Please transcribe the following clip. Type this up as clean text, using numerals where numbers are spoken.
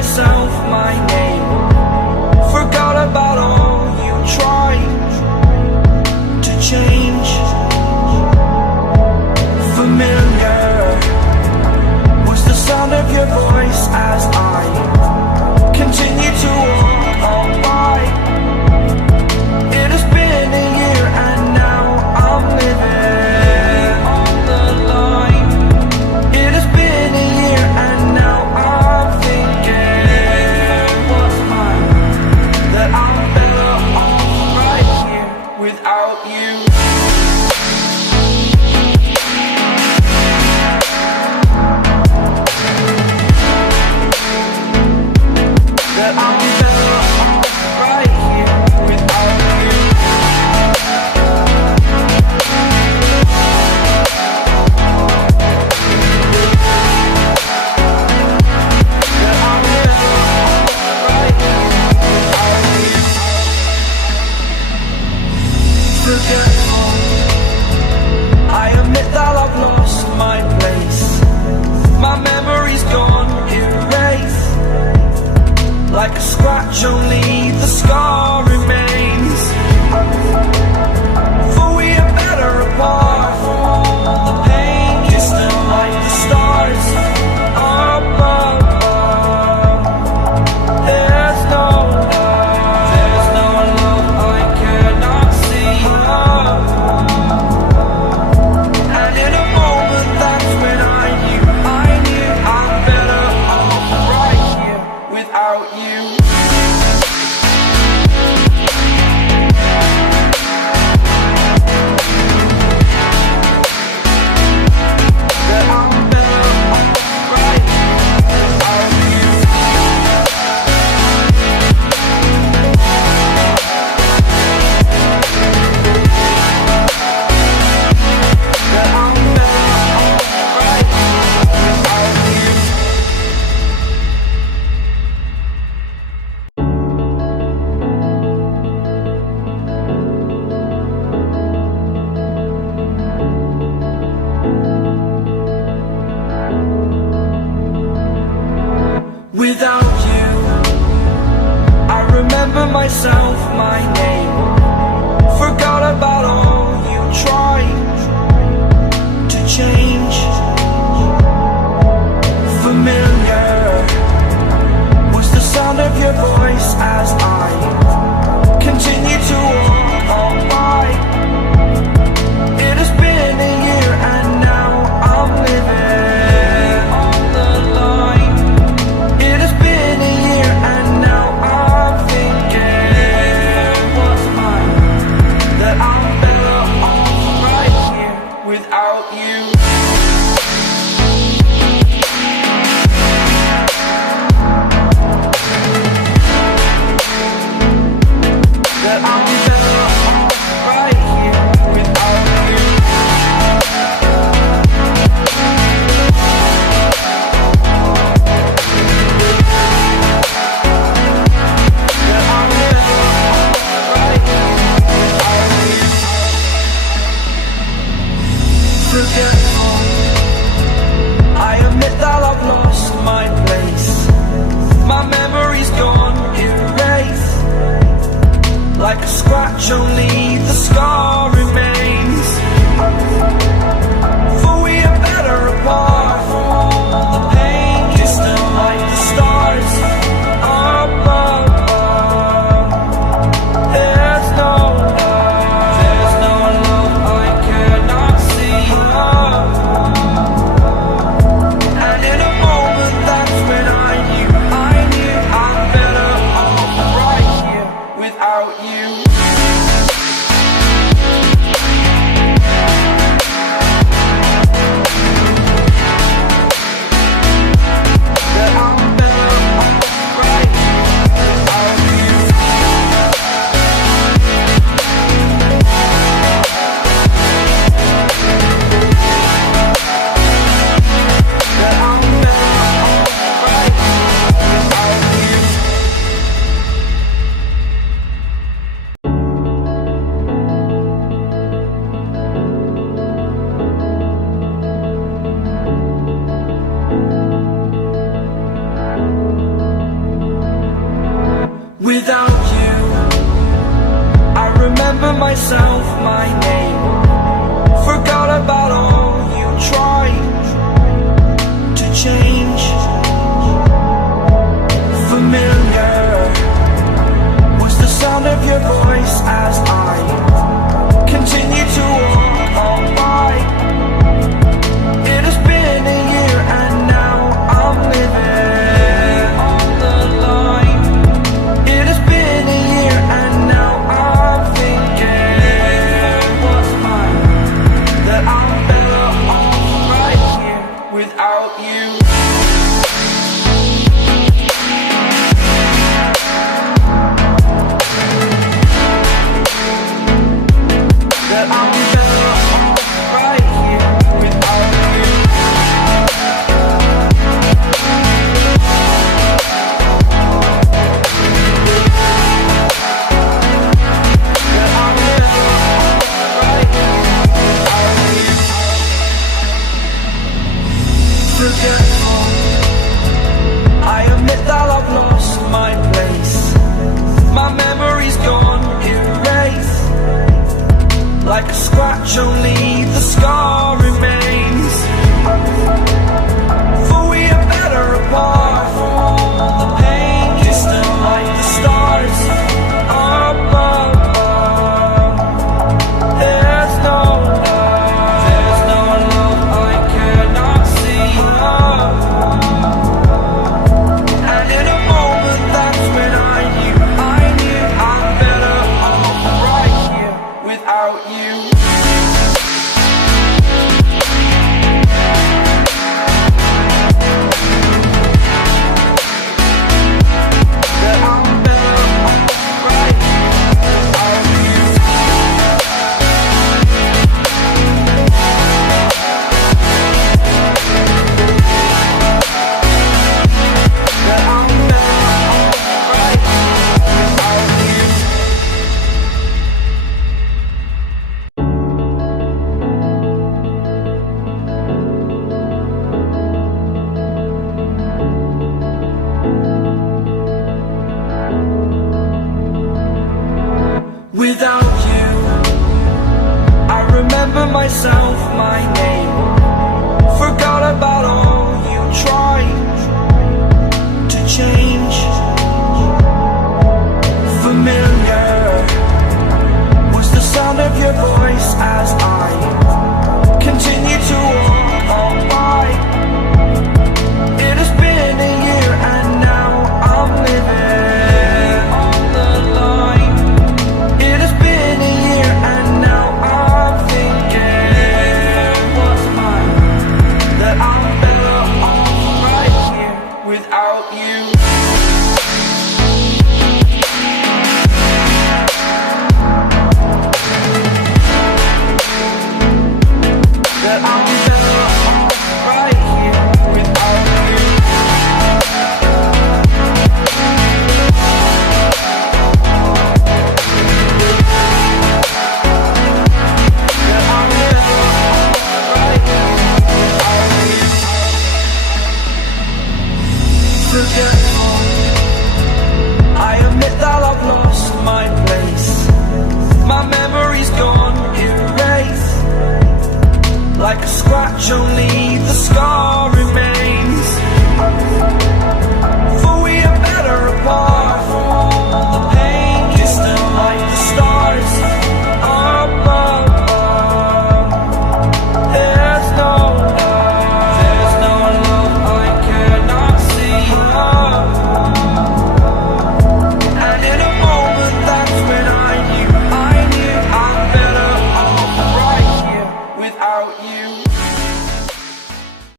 myself my name. Forgot about all you tried to change. Familiar was the sound of your voice as I continue to walk on by. It has been a year and now I'm living on the line. It has been a year and now I'm thinking what's mine, that I'm better off right here without you. That I'm better off right here without you. That I'm better off right here without you. Forgetful, I admit that I've lost my place. My memory's gone erased. Like a scratch, only the scar remains. For we are better apart from all the pain. Distant like the stars above. There's no love I cannot see. And in a moment, that's when I knew I'm better off right here without you. That I'm better off right without you. That I'm better off right without you. Without you, I remember myself, my name. Forgot about all you tried to change. Familiar was the sound of your voice as I continue to walk on by. It has been a year and now I'm living on the line. It has been a year and now I'm thinking without you. That I'm better off right here without you. That I'm better off right here without you. Forgetful, I admit that I've lost my place. My memory's gone erased. Like a scratch, only the scar remains.